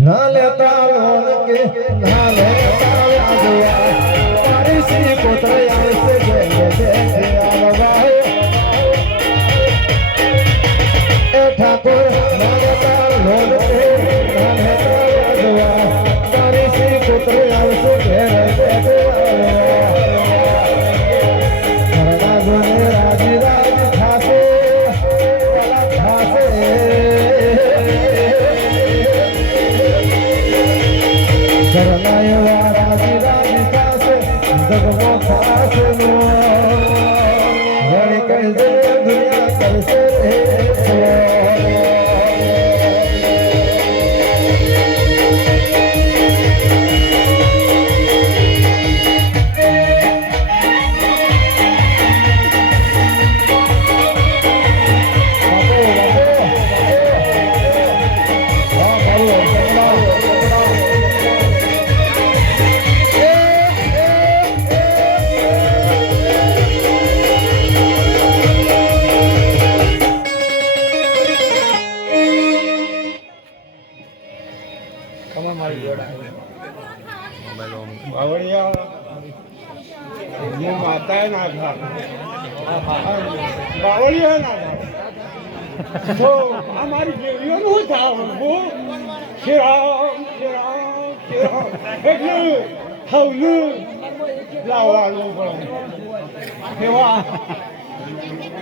ના લેતા લોન કે ના લેતા વ્યાજવા મારી સી કોતરે આવશે જય જય આલવા એ ઠાકોર ના લેતા લોન કે ના લેતા વ્યાજવા મારી સી કોતરે આવશે જય જય આલવા જોને રાજી રાજ થાશે કલા થાશે કરનાયવા રાજી રાજી થાશે જગમો થાશે નો હરી કરજે દુનિયા કરશે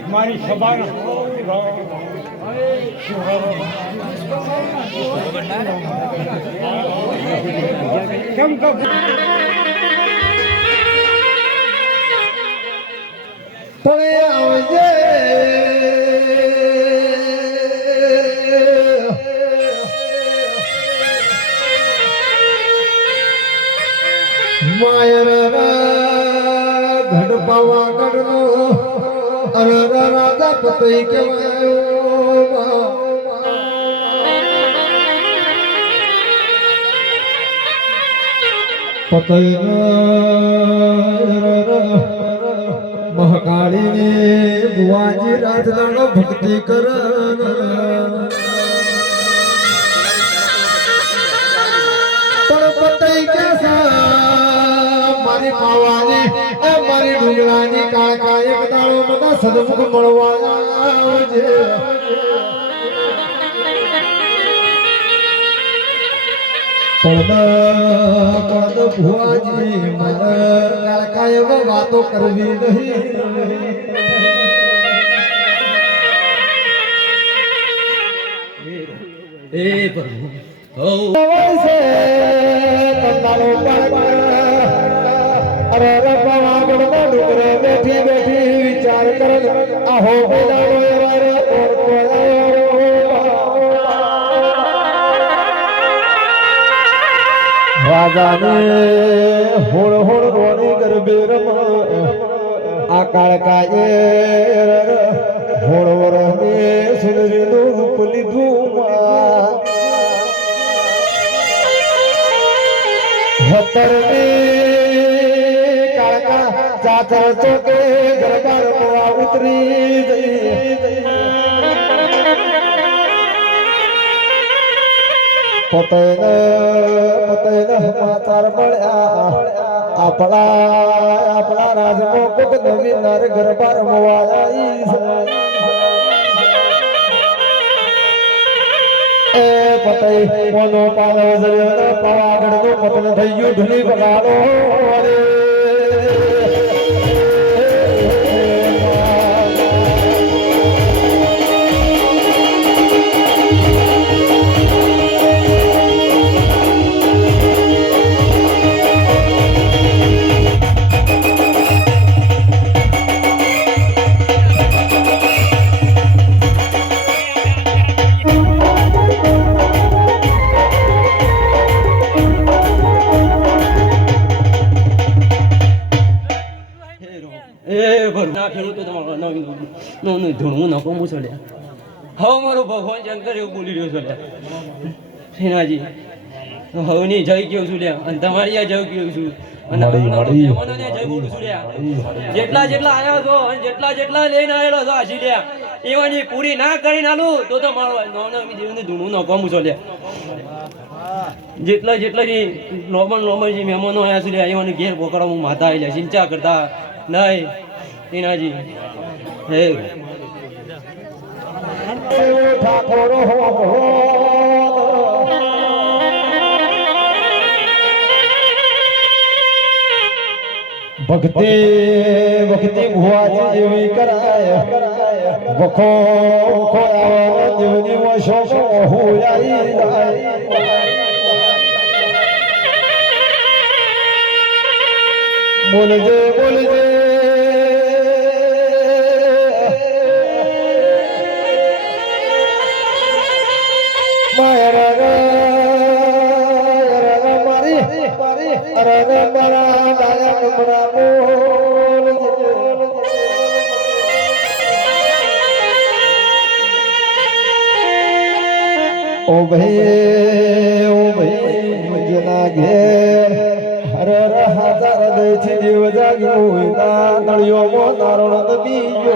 મારી સભા આવજે માયર ઘડપાવા ગઢનો અરે રાજા પતઈ કેવાયો પતઈ મહાકાળીને ભુવાજી રાજલાનો ભક્તિ કર પણ પતઈ કે મારી પાવાની મારી ડુંગરાની કાકા એક દાડો મને સદમુખ મળવા આવજે પણ ભુવાજી મને કાકા એવો વાતો કરવી નહીં એ પ્રભુ અરે રબ્બા ગણના ડુંગરે બેઠી બેઠી વિચાર કરે આહો બેલાનો રે રાજાને હોળ હોળ રોણી ગરબે રમ આ કાળકાએ હોળ વરને સુંદરીનું રૂપ લીધું ચાચર ચોકે ગરબા રમવા ઉતરી જઈ પોતેને સમાચાર મળ્યા આપણા રાજમાં કોક નવી નર ગરબા રમવા આવી છે. પતય કોનો પાલો જલ્યો પાવાગઢ નો પતન થઈ ગયું ઢોલી બગાડો રે ધૂણવું નકો હું છોડ્યા હવે મારો ભગવાન શંકર એવું બોલી રહ્યો છો સેનાજી હવની જય કહું છું લ્યા અને તમારી આ જય કહું છું મહેમાનોને જય બોલું છું લ્યા જેટલા આવ્યા છો અને જેટલા લઈને આવેલો છો આશી લ્યા એવાની પૂરી ના કરીને આલું તો મારો નોનો દેવને ધૂણવું નકો હું છોડ્યા જેટલા લોબણ જે મહેમાનો આવ્યા છે લ્યા એવાની ઘેર પકડવા હું માતા આવેલા ચિંતા કરતા નહીં સેનાજી હે ઠાકોર ભક્તિ ભુવાજી જેવી કરાય વખો ખોરાવા જીવની વશો હોયાઈ બોલજે ઓ ભાઈ જના ઘેર હર હાથા હૃદય છે જીવ જાગ્યો ના નળિયો મો નારણ બીજો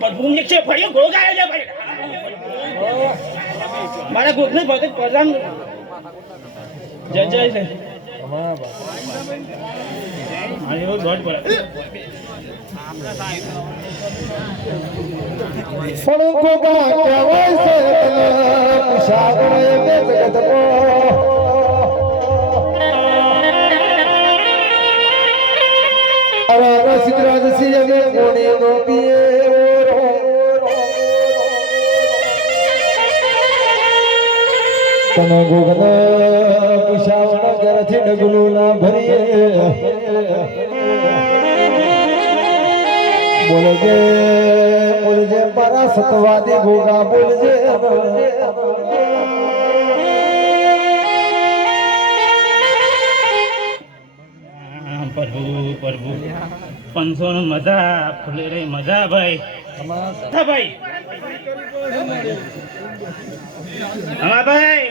પ્રભુ નીચે ફર્યો ગોગાય છે ભાઈ મારા ગોખને ભગત પ્રધાન જય છે આયો દોડ પર ફળકો કા કહેવાય છે સાગરે બે જગતનો અરે સિદ્ધરાજ સિંહ મે કોણી નો પીએ તને ગોગને પુષાવણ ઘરથી ડગલું ના ભરીએ બોલજે પરા સતવાદી ભોગા બોલજે પ્રભુ 500 નો મજા ફૂલે રે મજા ભાઈ ભાઈ હા ભાઈ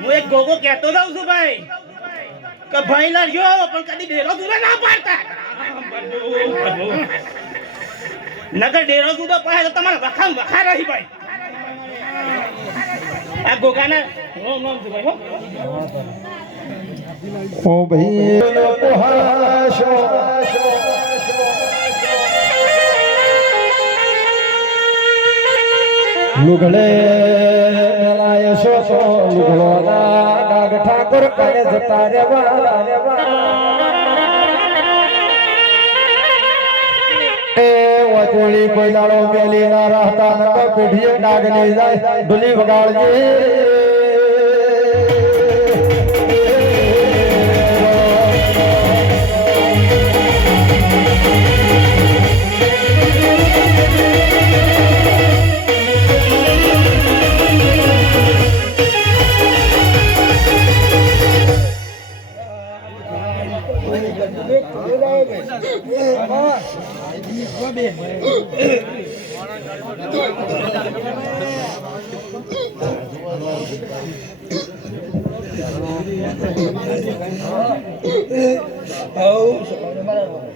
હું એક ગોગો કહેતો જાઉં છું ભાઈ કે ભાઈ લડ્યો પણ કદી ડેરો દૂર ના પાડતા નગર ડેરો દૂર પાડે તો તમારે વખા રહી ભાઈ આ ગોગાના રોમ છે ભાઈ ઓ ભાઈ પોહાશો લુગડે મેલાય શો લુગડો ના ડાગ ઠાકોર કરે જતા રે એ વચોળી કોઈ દાડો મેલી ના રહતા ન પેઢીએ ડાગ લઈ જાય ડુલી વગાડજે Oh,